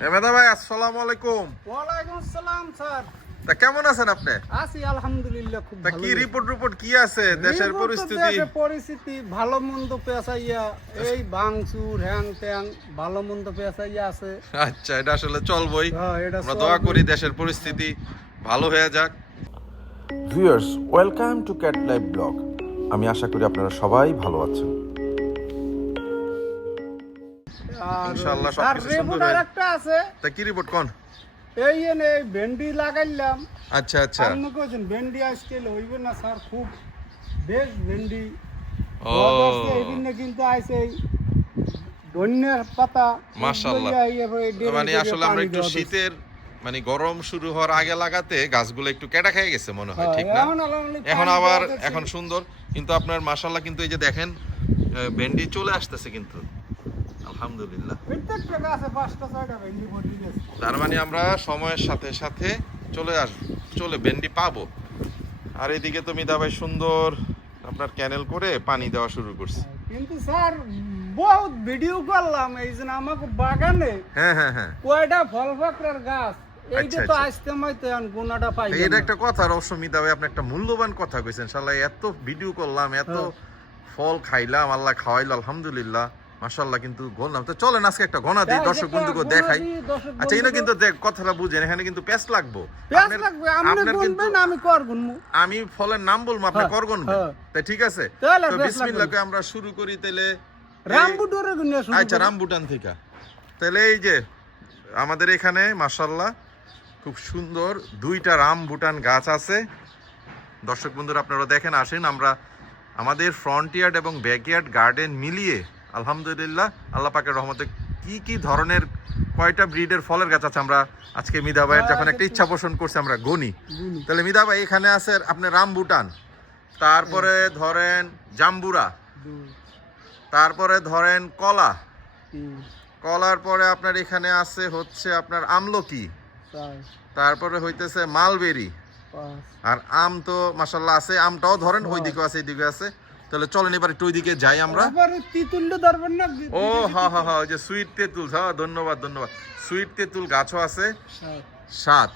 মেদা ভাই, আসসালামু আলাইকুম। ওয়ালাইকুম আসসালাম স্যার। তা কেমন আছেন আপনি? আছি আলহামদুলিল্লাহ, খুব তা ভালো। কি রিপোর্ট কি আছে দেশের পরিস্থিতি? দেশের পরিস্থিতি ভালো মন্দ পেঁচাইয়া, এই ভাঙচুর হ্যাং ত্যাং ভালো মন্দ পেঁচাইয়া আছে। আচ্ছা, এটা আসলে চলবই। হ্যাঁ, এটা আমরা দোয়া করি দেশের পরিস্থিতি ভালো হয়ে যাক। Viewers, welcome to cat live blog. আমি আশা করি আপনারা সবাই ভালো আছেন। ইনশাআল্লাহ আর সবকিছু সুন্দর রিপোর্ট হয়। আরেকটা আছে। তা কি রিপোর্ট কোন? এই এনে ভেন্ডি লাগাইলাম। আচ্ছা আচ্ছা। আপনি কইছেন ভেন্ডি আজকে হইবে না স্যার, খুব বেশ ভেন্ডি। ও এই দিনে কিন্তু আইছে এই ধনিয়ার পাতা। মাশাআল্লাহ। মানে আসলে আমরা একটু শীতের মানে গরম শুরু হওয়ার আগে লাগাতে গাছগুলো একটু কেটা খেয়ে গেছে মনে হয়, ঠিক না? এখন আবার এখন সুন্দর, কিন্তু আপনার মাশাআল্লাহ কিন্তু এই যে দেখেন ভেন্ডি চলে আসতেছে কিন্তু আলহামদুলিল্লাহ। প্রত্যেকটা গাছে 5টা 6টা ভেন্ডি ভর্তি আছে। তার মানে আমরা সময়ের সাথে সাথে চলে ভেন্ডি পাবো। আর এদিকে তো মিদা ভাই সুন্দর আপনার ক্যানেল করে পানি দেওয়া শুরু করছে। কিন্তু স্যার বহুত ভিডিও করলাম এই যে আমাকে বাগানে হ্যাঁ হ্যাঁ হ্যাঁ, কয়টা ফল পাকড়ার গাছ, এইটা আচ্ছা, তো আচ্ছা। আসতে মাইতে গুণাটা পাই। এটা একটা কথা, অবশ্য মিদা ভাই আপনি একটা মূল্যবান কথা কইছেন। শালা এত ভিডিও করলাম, এত ফল খাইলাম, আল্লাহ খাওয়াইলো আলহামদুলিল্লাহ মাশাআল্লাহ, কিন্তু গললাম তো। চলেন আজকে একটা গনা দিই, দর্শক বন্ধুকে দেখাই। আচ্ছা, এটা কিন্তু কথাটা বুঝেন, এখানে কিন্তু প্যাঁচ লাগবো। আপনার কিন্তু আমি কর গুনমু। আমি ফলের নাম বলবো, আপনি কর গুনবেন। হ্যাঁ। তাই ঠিক আছে, তাহলে তো প্যাঁচ বিসমিল্লাহ করে আমরা শুরু করি তাহলে। রামবুটরে গুনিয়া শুরু। আচ্ছা, রামবুটান থেকে তাহলে এই যে আমাদের এখানে মাশাআল্লাহ খুব সুন্দর 2টা রামবুটান গাছ আছে। দর্শক বন্ধুরা আপনারা দেখেন, আসেন আমরা আমাদের ফ্রন্ট ইয়ার্ড এবং ব্যাকয়ার্ড গার্ডেন মিলিয়ে আলহামদুলিল্লাহ আল্লাহ পাকের রহমতে কি কি ধরনের কয়টা ব্রিডের ফলের গাছ আছে আমরা আজকে মিদা ভাইয়ের যখন একটা ইচ্ছা পোষণ করছে আমরা গনি। তাহলে মিদা ভাই এখানে আছে আপনার রামবুটান, তারপরে ধরেন জাম্বুরা, তারপরে ধরেন কলা, কলার পরে আপনার এখানে আছে হচ্ছে আপনার আমলকি, তারপরে হইতেছে মালবেরি, আর আম তো মাশাআল্লাহ আছে, আমটাও ধরেন ওইদিকে আছে এইদিকে আছে। তাহলে চলেন এবার একটু ওইদিকে যাই আমরা। তিতুলটা ধরবেন না? ও হ্যাঁ হ্যাঁ হ্যাঁ, ওই যে সুইট তেঁতুল, হ্যাঁ ধন্যবাদ ধন্যবাদ। সুইট তেঁতুল গাছও আছে 7।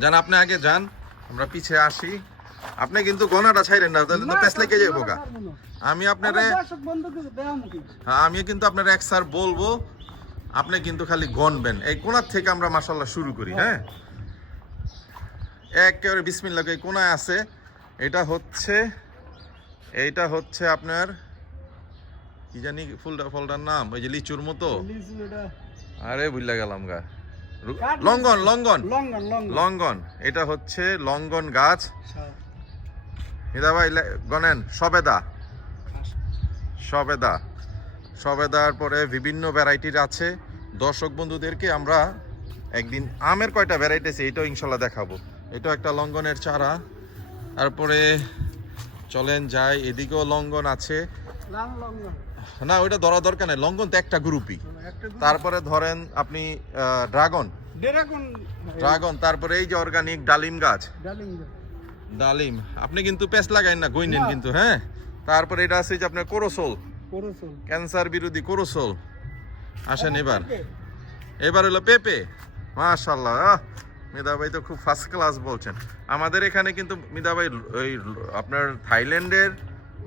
যান আপনি আগে যান, আমরা পিছে আসি। আপনি কিন্তু গনাটা ছাইরেন না, তাহলে তো পেছ লেগে যাবো গা। আমি আপনারে হ্যাঁ, আমি কিন্তু আপনার এক স্যার বলবো, আপনি কিন্তু খালি গনবেন। এই কোণার থেকে আমরা মাশাআল্লাহ শুরু করি। হ্যাঁ, একেবারে বিসমিল্লাহ। এই কোণায় আছে, এইটা হচ্ছে আপনার কি জানি ফলটার নাম, ওই যে লিচুর মতো। আরে ভুলে গেলাম গা। লঙ্গন লঙ্গন লঙ্গন, এটা হচ্ছে লঙ্গন গাছ। মিদা ভাই গনেন। সবেদার পরে বিভিন্ন ভ্যারাইটির আছে। দর্শক বন্ধুদেরকে আমরা একদিন আমের কয়টা ভ্যারাইটি আছে এটাও ইনশাল্লাহ দেখাবো। এটাও একটা লঙ্গনের চারা। তারপরে চলেন যাই, এদিকেও লঙ্গন আছে। না, ওইটা ধরা দরকার নেই, লঙ্গন তো একটা গ্রুপই। তারপরে ধরেন আপনি ড্রাগন, তারপরে এই যে অর্গানিক ডালিম গাছ, ডালিম। আপনি কিন্তু পেঁচ লাগাইন না, গইনেন কিন্তু। হ্যাঁ, তারপরে এটা আছে যে আপনার কোরোসোল, ক্যান্সার বিরোধী কোরোসোল। আসেন এবার হলো পেঁপে। মাশাআল্লাহ, মিদা ভাই তো খুব ফার্স্ট ক্লাস বলছেন। আমাদের এখানে কিন্তু মিদা ভাই ওই আপনার থাইল্যান্ডের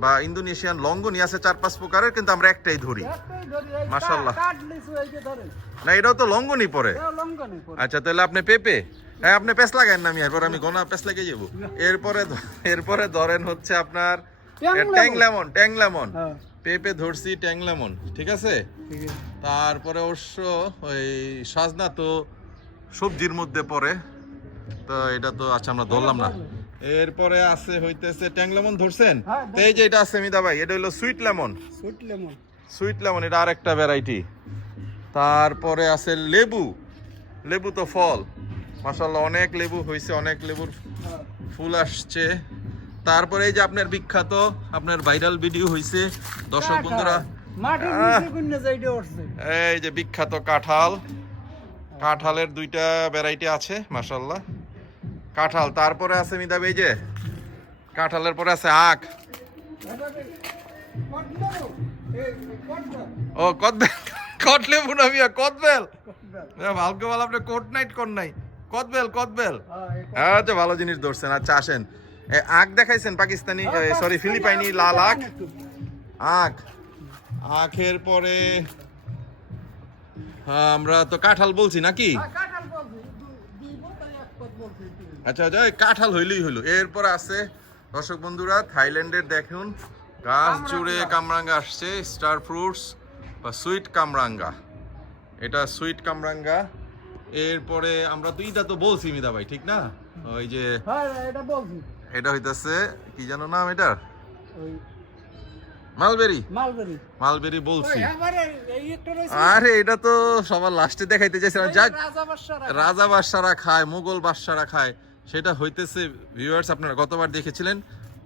বা ইন্দোনেশিয়ান লঙ্গনই আছে 4-5 প্রকারের, কিন্তু আমরা একটাই ধরি মাশাআল্লাহ। না, এটাও তো লঙ্গনই পড়ে। আচ্ছা, তাহলে আপনি পেঁপে, হ্যাঁ আপনি পেঁচ লাগাইন না, আমি এরপর আমি গোনা পেঁচ লেগে যাবো। এরপরে ধরেন হচ্ছে আপনার ট্যাং লেমন। পেঁপে ধরছি, ট্যাং লেমন ঠিক আছে। তারপরে অবশ্য ওই সাজনা তো সবজির মধ্যে পড়ে, তো এটা তো আচ্ছা আমরা ধরলাম না। এরপরে আছে হইতেছে ট্যাং লেমন ধরছেন। তো এই যে এটা আছে মিদা ভাই, এটা হলো সুইট লেমন, এটা আরেকটা ভ্যারাইটি। তারপরে আছে লেবু তো ফল মাশাআল্লাহ, অনেক লেবু হয়েছে, অনেক লেবুর ফুল আসছে। তারপরে এই যে আপনার বিখ্যাত আপনার ভাইরাল ভিডিও হয়েছে দর্শক বন্ধুরা, এই যে বিখ্যাত কাঁঠালের 2টা ভ্যারাইটি আছে মাশাআল্লাহ। কাঁঠাল, তারপরে আছে মিদা ভাই, এই যে কাঁঠালের পরে আছে আখ। ও কদবেল কটলেবু না মিয়া, কদবেল। ভালকে ভালো আপনি কোট নাইট কোন নাই, কদবেল কদবেল। আচ্ছা ভালো জিনিস ধরছেন। আচ্ছা আসেন, আখ দেখাইছেন পাকিস্তানি, সরি ফিলিপাইনি লাল আখ। আখ, আখের পরে আমরা তো কাঁঠাল বলছি নাকি? আচ্ছা আচ্ছা, কাঁঠাল হইলেই হইলো। এরপর আছে দর্শক বন্ধুরা থাইল্যান্ডের দেখুন গাছ জুড়ে কামরাঙ্গা আসছে, স্টার ফ্রুটস বা সুইট কামরাঙ্গা। এটা সুইট কামরাঙ্গা। এরপরে আমরা তো এটা তো বলছি মিদা ভাই, ঠিক না? ওই যে এটা হইতাছে কি জানো নাম এটার, মালবেরি। মালবেরি বলছি। আরে এটা তো সবার লাস্টে দেখাইতে চাইছিলাম। যাক, রাজা বাদশারা খায়, মুঘল বাদশারা খায়, সেটা হইতেছে ভিউয়ার্স। আপনারা গতবার দেখেছিলেন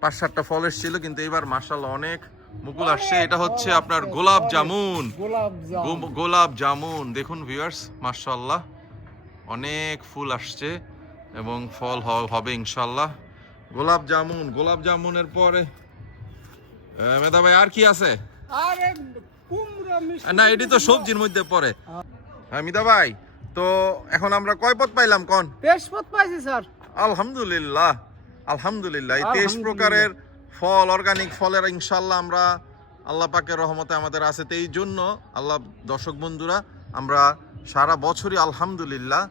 5-7টা ফল এসেছিল, কিন্তু এবার মাশাআল্লাহ অনেক মুকুল আসছে। এটা হচ্ছে আপনার গোলাপ জামুন। গোলাপ জামুন দেখুন ভিউয়ার্স, মাশাআল্লাহ অনেক ফুল আসছে এবং ফল হবে ইনশাআল্লাহ। গোলাপ জামুন, গোলাপ জামুনের পরে মেধা ভাই আর কি আছে? না এটি তো সবজির মধ্যে পড়ে। মিদা ভাই, তো এখন আমরা কয় পদ পাইলাম কোন? 23 পদ পাইছি স্যার। আলহামদুলিল্লাহ, আলহামদুলিল্লাহ। এই 23 প্রকারের ফল, অর্গানিক ফলের ইনশাআল্লাহ আমরা আল্লাহ পাকের রহমতে আমাদের আছে। তো এই জন্য আল্লাহ, দর্শক বন্ধুরা, আমরা সারা বছরই আলহামদুলিল্লাহ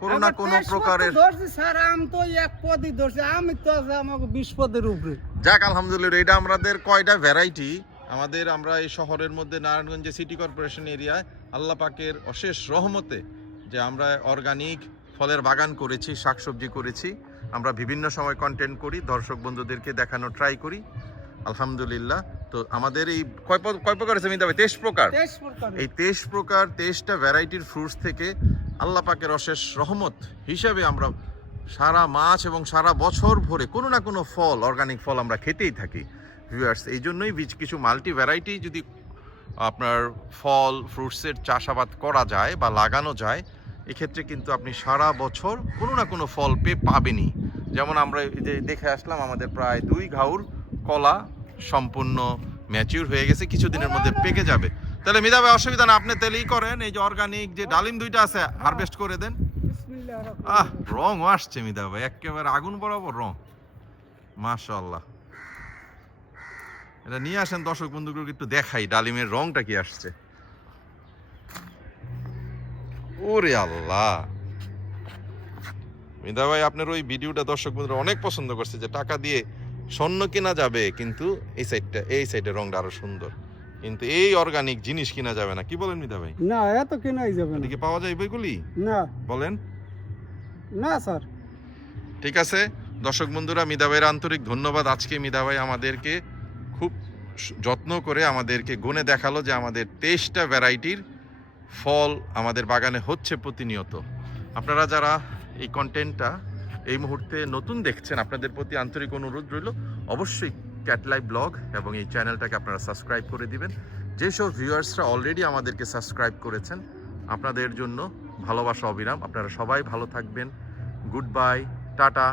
কোনো না কোনো প্রকারের স্যার আম তো এক পদই ধরছে, আমি তো আছে আমাকে 20 পদের উপরে। যাক আলহামদুলিল্লাহ। এটা আমাদের কয়টা ভ্যারাইটি আমাদের, আমরা এই শহরের মধ্যে নারায়ণগঞ্জে সিটি কর্পোরেশন এরিয়ায় আল্লাহ পাকের অশেষ রহমতে যে আমরা অর্গানিক ফলের বাগান করেছি, শাকসবজি করেছি। আমরা বিভিন্ন সময় কন্টেন্ট করি, দর্শক বন্ধুদেরকে দেখানো ট্রাই করি আলহামদুলিল্লাহ। তো আমাদের এই কয় প্রকার আছে মিতা ভাই? 23 প্রকার। এই 23 প্রকার 23টা ভ্যারাইটির ফ্রুটস থেকে আল্লাহ পাকের অশেষ রহমত হিসাবে আমরা সারা মাস এবং সারা বছর ভরে কোনো না কোনো ফল, অর্গানিক ফল আমরা খেতেই থাকি ভিউয়ার্স। এই জন্যই কিছু মাল্টি ভ্যারাইটি যদি আপনার ফল ফ্রুটসের চাষাবাদ করা যায় বা লাগানো যায়, এক্ষেত্রে কিন্তু আপনি সারা বছর কোনো না কোনো ফল পাবেনই। যেমন আমরা যে দেখে আসলাম, আমাদের প্রায় 2 ঘাউর কলা সম্পূর্ণ ম্যাচিউর হয়ে গেছে, কিছুদিনের মধ্যে পেকে যাবে। তাহলে মিদা ভাই অসুবিধা না, আপনি তেলেই করেন। এই যে অর্গানিক যে ডালিম 2টা আছে হারভেস্ট করে দেন। রং আসছে মিদা ভাই, একেবারে আগুন বরাবর রং, মাশাআল্লাহ। এটা নিয়ে আসেন দর্শক বন্ধুগুলোকে একটু দেখাই ডালিমের রংটা কি আসছে। ওরে আল্লাহ, মিদা ভাই আপনার ওই ভিডিওটা দর্শক বন্ধুরা অনেক পছন্দ করছে, যে টাকা দিয়ে স্বর্ণ কেনা যাবে কিন্তু এই সাইডের রংটা আরো সুন্দর, কিন্তু এই অর্গানিক জিনিস কিনা যাবে না। কি বলেন মিদা ভাই? না, এত কেনাই যাবে না। এদিকে পাওয়া যায় বইগুলি? না বলেন না স্যার। ঠিক আছে দর্শক বন্ধুরা, মিদা ভাইয়ের আন্তরিক ধন্যবাদ। আজকে মিদা ভাই আমাদেরকে খুব যত্ন করে আমাদেরকে গুণে দেখালো যে আমাদের 23টা ভ্যারাইটির ফল আমাদের বাগানে হচ্ছে প্রতিনিয়ত। আপনারা যারা এই কন্টেন্টটা এই মুহূর্তে নতুন দেখছেন, আপনাদের প্রতি আন্তরিক অনুরোধ রইল অবশ্যই ক্যাটলাইভ ব্লগ এবং এই চ্যানেলটাকে আপনারা সাবস্ক্রাইব করে দিবেন। যেসব ভিউয়ার্সরা অলরেডি আমাদেরকে সাবস্ক্রাইব করেছেন, আপনাদের জন্য ভালোবাসা অবিরাম। আপনারা সবাই ভালো থাকবেন। Good bye, tata.